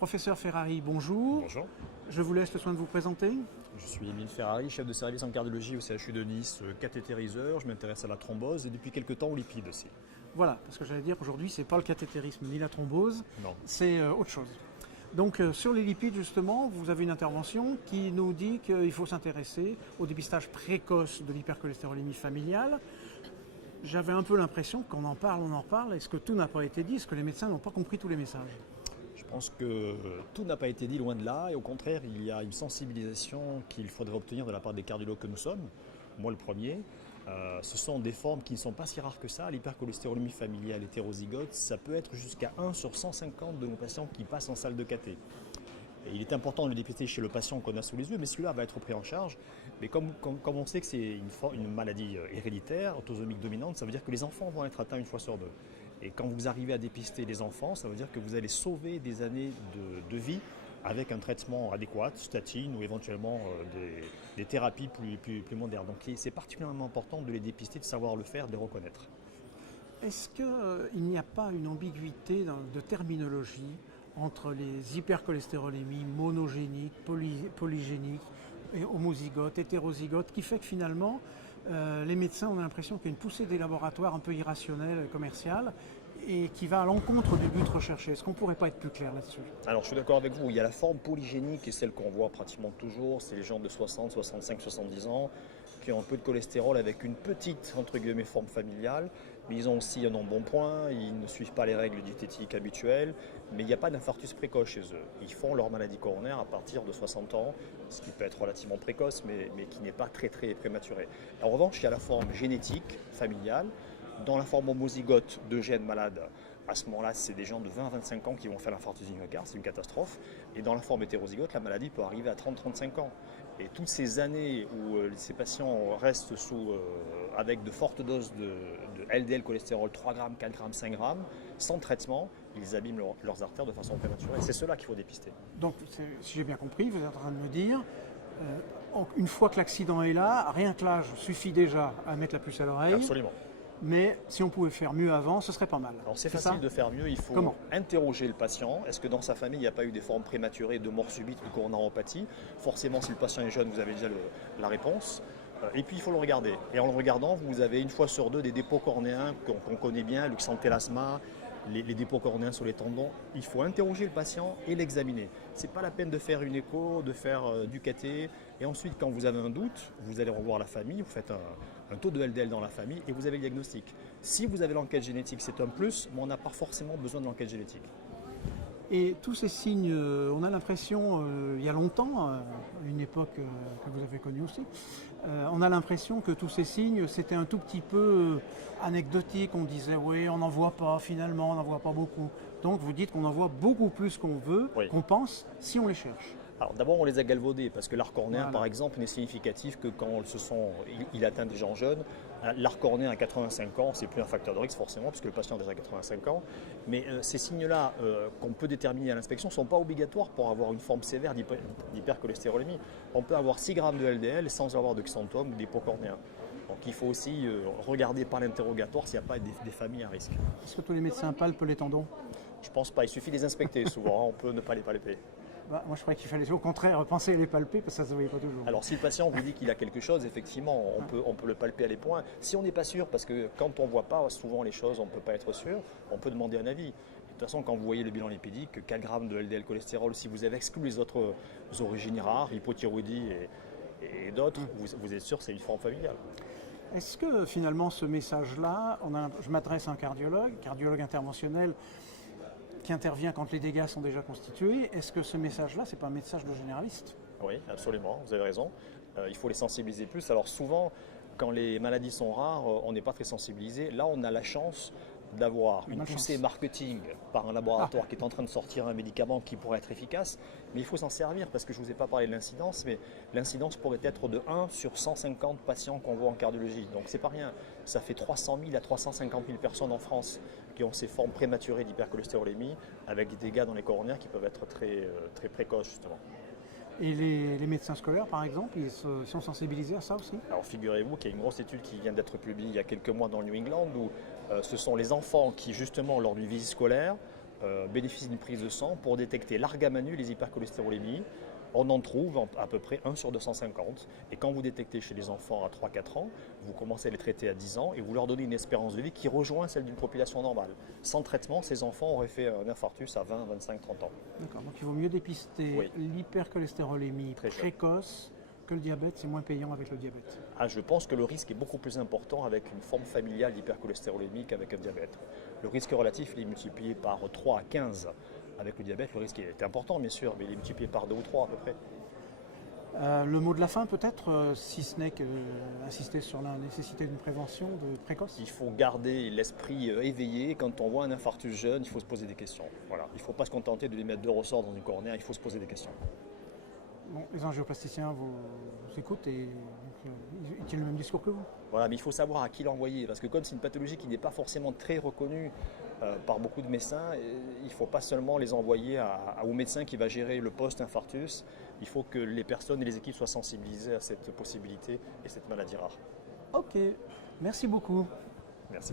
Professeur Ferrari, bonjour. Bonjour. Je vous laisse le soin de vous présenter. Je suis Émile Ferrari, chef de service en cardiologie au CHU de Nice, cathétériseur. Je m'intéresse à la thrombose et depuis quelques temps aux lipides aussi. Voilà, parce que j'allais dire qu'aujourd'hui, ce n'est pas le cathétérisme ni la thrombose, Non. c'est autre chose. Donc sur les lipides, justement, vous avez une intervention qui nous dit qu'il faut s'intéresser au dépistage précoce de l'hypercholestérolémie familiale. J'avais un peu l'impression qu'on en parle, on en reparle. Est-ce que tout n'a pas été dit? Est-ce que les médecins n'ont pas compris tous les messages? Je pense que tout n'a pas été dit, loin de là, et au contraire, il y a une sensibilisation qu'il faudrait obtenir de la part des cardiologues que nous sommes, moi le premier. Ce sont des formes qui ne sont pas si rares que ça. L'hypercholestérolémie familiale hétérozygote, ça peut être jusqu'à 1 sur 150 de nos patients qui passent en salle de cathé. Et il est important de le dépister chez le patient qu'on a sous les yeux, mais celui-là va être pris en charge. Mais comme on sait que c'est une maladie héréditaire, autosomique dominante, ça veut dire que les enfants vont être atteints une fois sur deux. Et quand vous arrivez à dépister les enfants, ça veut dire que vous allez sauver des années de vie avec un traitement adéquat, statine ou éventuellement des thérapies plus modernes. Donc c'est particulièrement important de les dépister, de savoir le faire, de les reconnaître. Est-ce qu'il n'y a pas une ambiguïté de terminologie entre les hypercholestérolémies monogéniques, polygéniques, homozygotes, hétérozygotes, qui fait que finalement, les médecins ont l'impression qu'il y a une poussée des laboratoires un peu irrationnelle, commerciale, et qui va à l'encontre du but recherché. Est-ce qu'on ne pourrait pas être plus clair là-dessus? Alors je suis d'accord avec vous, il y a la forme polygénique et celle qu'on voit pratiquement toujours, c'est les gens de 60, 65, 70 ans qui ont un peu de cholestérol avec une petite entre guillemets forme familiale, mais ils ont aussi un embonpoint, ils ne suivent pas les règles diététiques habituelles, mais il n'y a pas d'infarctus précoce chez eux. Ils font leur maladie coronaire à partir de 60 ans, ce qui peut être relativement précoce, mais qui n'est pas très prématuré. En revanche, il y a la forme génétique familiale. Dans la forme homozygote de gènes malades, à ce moment-là, c'est des gens de 20 à 25 ans qui vont faire l'infarctus du myocarde, c'est une catastrophe. Et dans la forme hétérozygote, la maladie peut arriver à 30-35 ans. Et toutes ces années où ces patients restent avec de fortes doses de LDL cholestérol, 3 grammes, 4 grammes, 5 grammes, sans traitement, ils abîment leurs artères de façon prématurée. C'est cela qu'il faut dépister. Donc, si j'ai bien compris, vous êtes en train de me dire, une fois que l'accident est là, rien que l'âge suffit déjà à mettre la puce à l'oreille. Absolument. Mais si on pouvait faire mieux avant, ce serait pas mal. Alors c'est facile de faire mieux, il faut interroger le patient. Est-ce que dans sa famille, il n'y a pas eu des formes prématurées de mort subite ou de coronaropathie? Forcément, si le patient est jeune, vous avez déjà la réponse. Et puis il faut le regarder. Et en le regardant, vous avez une fois sur deux des dépôts cornéens qu'on connaît bien, le xanthelasma, les dépôts cornéens sur les tendons. Il faut interroger le patient et l'examiner. Ce n'est pas la peine de faire une écho, de faire du cathé. Et ensuite, quand vous avez un doute, vous allez revoir la famille, vous faites un taux de LDL dans la famille et vous avez le diagnostic. Si vous avez l'enquête génétique, c'est un plus, mais on n'a pas forcément besoin de l'enquête génétique. Et tous ces signes, on a l'impression, il y a longtemps, une époque que vous avez connue aussi, on a l'impression que tous ces signes, c'était un tout petit peu anecdotique. On disait, oui, on n'en voit pas finalement, on n'en voit pas beaucoup. Donc vous dites qu'on en voit beaucoup plus qu'on veut, qu'on pense, si on les cherche. Alors d'abord on les a galvaudés parce que l'arc cornéen par exemple n'est significatif que quand il atteint des gens jeunes. L'arc cornéen à 85 ans, c'est plus un facteur de risque forcément puisque le patient a déjà 85 ans. Mais ces signes-là qu'on peut déterminer à l'inspection ne sont pas obligatoires pour avoir une forme sévère d'hypercholestérolémie. On peut avoir 6 grammes de LDL sans avoir de xanthome ou dépôt cornéen. Donc il faut aussi regarder par l'interrogatoire s'il n'y a pas des familles à risque. Est-ce que tous les médecins palpent les tendons? Je ne pense pas, il suffit de les inspecter souvent, on peut ne pas les palper. Moi, je croyais qu'il fallait au contraire penser à les palper parce que ça ne se voyait pas toujours. Alors, si le patient vous dit qu'il a quelque chose, effectivement, on peut le palper à les points. Si on n'est pas sûr, parce que quand on ne voit pas souvent les choses, on ne peut pas être sûr, on peut demander un avis. Et de toute façon, quand vous voyez le bilan lipidique, 4 grammes de LDL cholestérol, si vous avez exclu les autres origines rares, hypothyroïdie et d'autres, vous êtes sûr que c'est une forme familiale. Est-ce que finalement ce message-là, je m'adresse à un cardiologue interventionnel, qui intervient quand les dégâts sont déjà constitués, est-ce que ce message-là, ce n'est pas un message de généraliste? Oui, absolument, vous avez raison. Il faut les sensibiliser plus. Alors souvent, quand les maladies sont rares, on n'est pas très sensibilisé. Là, on a la chance d'avoir une poussée marketing par un laboratoire qui est en train de sortir un médicament qui pourrait être efficace, mais il faut s'en servir parce que je ne vous ai pas parlé de l'incidence, mais l'incidence pourrait être de 1 sur 150 patients qu'on voit en cardiologie. Donc c'est pas rien, ça fait 300 000 à 350 000 personnes en France qui ont ces formes prématurées d'hypercholestérolémie avec des dégâts dans les coronaires qui peuvent être très précoces justement. Et les médecins scolaires, par exemple, ils sont sensibilisés à ça aussi? Alors figurez-vous qu'il y a une grosse étude qui vient d'être publiée il y a quelques mois dans le New England où ce sont les enfants qui, justement, lors d'une visite scolaire, bénéficient d'une prise de sang pour détecter l'argamanu, les hypercholestérolémies. On en trouve à peu près 1 sur 250. Et quand vous détectez chez les enfants à 3-4 ans, vous commencez à les traiter à 10 ans et vous leur donnez une espérance de vie qui rejoint celle d'une population normale. Sans traitement, ces enfants auraient fait un infarctus à 20, 25, 30 ans. D'accord, donc il vaut mieux dépister l'hypercholestérolémie précoce que le diabète, c'est moins payant avec le diabète. Je pense que le risque est beaucoup plus important avec une forme familiale d'hypercholestérolémie qu'avec un diabète. Le risque relatif il est multiplié par 3 à 15. Avec le diabète, le risque est important, bien sûr, mais il est multiplié par 2 ou 3 à peu près. Le mot de la fin peut-être, si ce n'est qu'insister sur la nécessité d'une prévention précoce. Il faut garder l'esprit éveillé. Quand on voit un infarctus jeune, il faut se poser des questions. Voilà. Il ne faut pas se contenter de les mettre 2 ressorts dans une cornère, il faut se poser des questions. Bon, les angioplasticiens vous écoutent et ils tiennent le même discours que vous. Voilà, mais il faut savoir à qui l'envoyer, parce que comme c'est une pathologie qui n'est pas forcément très reconnue par beaucoup de médecins, il ne faut pas seulement les envoyer au médecin qui va gérer le post-infarctus, il faut que les personnes et les équipes soient sensibilisées à cette possibilité et cette maladie rare. Ok, merci beaucoup.